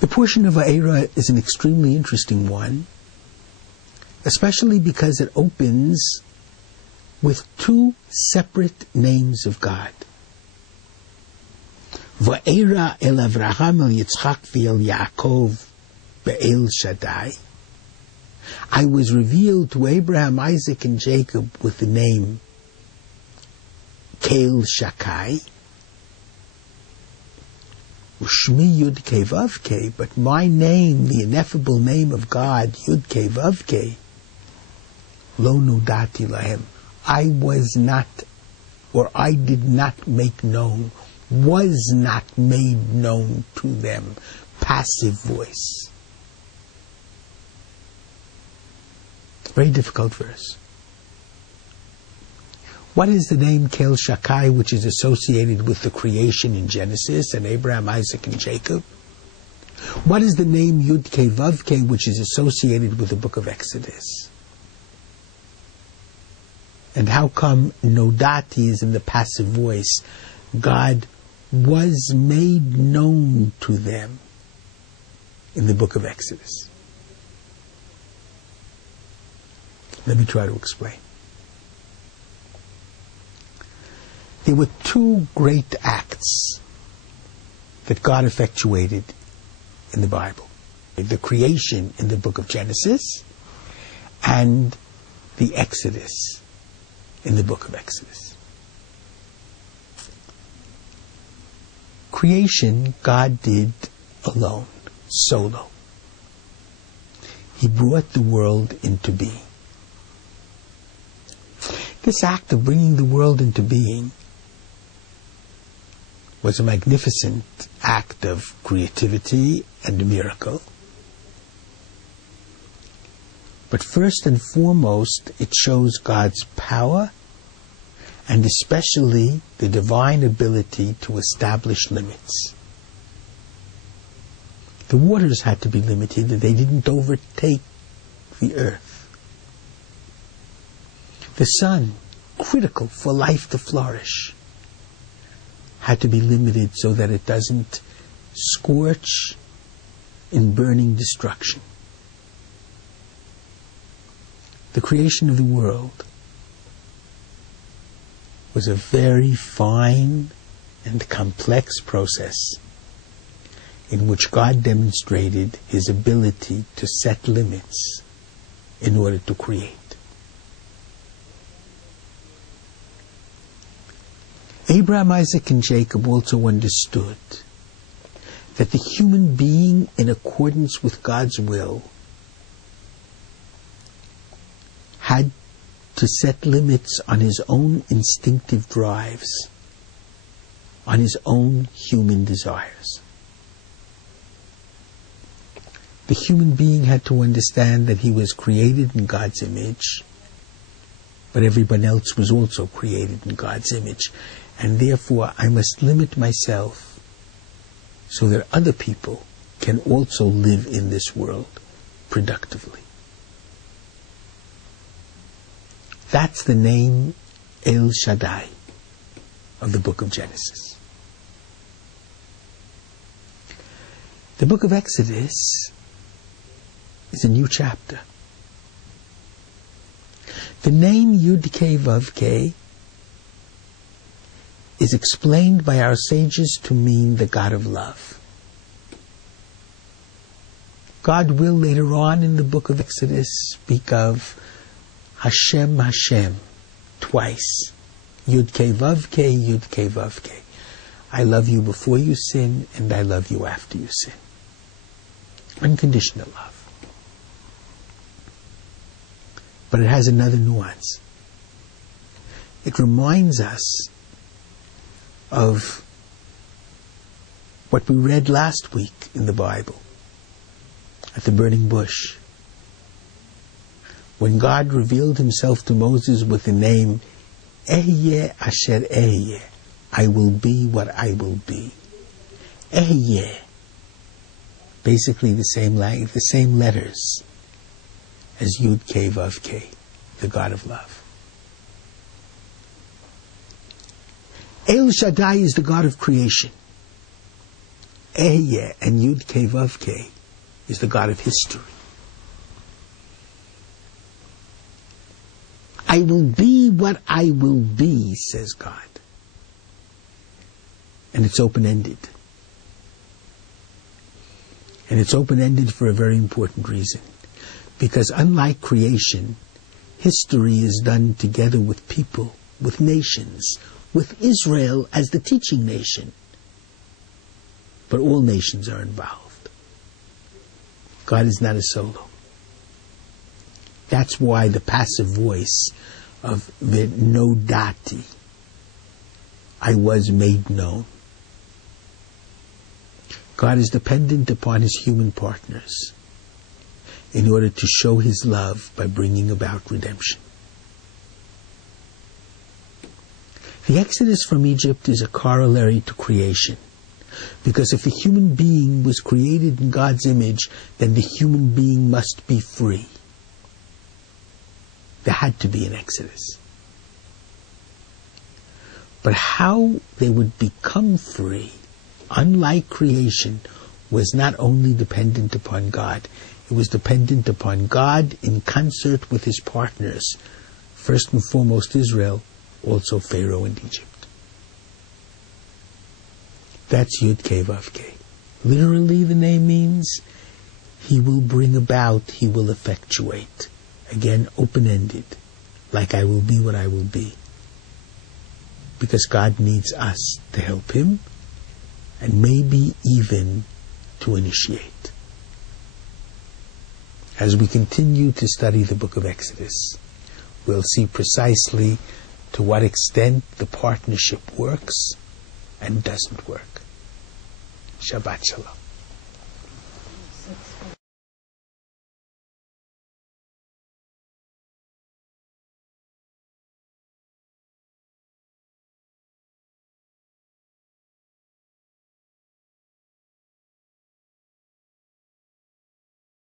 The portion of Vaera is an extremely interesting one, especially because it opens with two separate names of God. Vaera el Avraham el Yitzchak v'el Yaakov be'el Shaddai. I was revealed to Abraham, Isaac, and Jacob with the name Kel Shakai. Shmi Yud Kei Vav Kei, but my name, the ineffable name of God, Yud Kei Vav Kei, Lo Nudati Lahem. I was not, or I did not make known, was not made known to them. Passive voice. Very difficult verse. What is the name Kel Shakai, which is associated with the creation in Genesis and Abraham, Isaac, and Jacob? What is the name Yud Kei Vav Kei, which is associated with the book of Exodus? And how come Nodati is in the passive voice? God was made known to them in the book of Exodus. Let me try to explain. There were two great acts that God effectuated in the Bible. The creation in the book of Genesis and the Exodus in the book of Exodus. Creation, God did alone, solo. He brought the world into being. This act of bringing the world into being was a magnificent act of creativity and a miracle. But first and foremost, it shows God's power and especially the divine ability to establish limits. The waters had to be limited, that they didn't overtake the earth. The sun, critical for life to flourish, had to be limited so that it doesn't scorch in burning destruction. The creation of the world was a very fine and complex process in which God demonstrated His ability to set limits in order to create. Abraham, Isaac, and Jacob also understood that the human being, in accordance with God's will, had to set limits on his own instinctive drives, on his own human desires. The human being had to understand that he was created in God's image, but everyone else was also created in God's image. And therefore, I must limit myself so that other people can also live in this world productively. That's the name El Shaddai of the book of Genesis. The book of Exodus is a new chapter. The name Yud Kei Vav Kei is explained by our sages to mean the God of love. God will later on in the book of Exodus speak of Hashem, Hashem, twice. Yud Kei Vav Kei, Yud Kei Vav Kei. I love you before you sin, and I love you after you sin. Unconditional love. But it has another nuance. It reminds us of what we read last week in the Bible at the burning bush, when God revealed Himself to Moses with the name Ehyeh Asher Ehyeh, I will be what I will be. Ehyeh, basically the same letters as Yud Kei Vav Kei, the God of love. El Shaddai is the God of creation. Ehyeh and Yud Kei Vav Kei is the God of history. I will be what I will be, says God. And it's open-ended. And it's open-ended for a very important reason. Because unlike creation, history is done together with people, with nations, with Israel as the teaching nation. But all nations are involved. God is not a solo. That's why the passive voice of V'nodati, I was made known. God is dependent upon his human partners in order to show his love by bringing about redemption. The Exodus from Egypt is a corollary to creation. Because if the human being was created in God's image, then the human being must be free. There had to be an Exodus. But how they would become free, unlike creation, was not only dependent upon God, it was dependent upon God in concert with his partners, first and foremost Israel, also Pharaoh and Egypt. That's Yud Kei Vav Kei. Literally, the name means he will bring about, he will effectuate. Again, open-ended, like I will be what I will be. Because God needs us to help him, and maybe even to initiate. As we continue to study the book of Exodus, we'll see precisely to what extent the partnership works and doesn't work. Shabbat Shalom.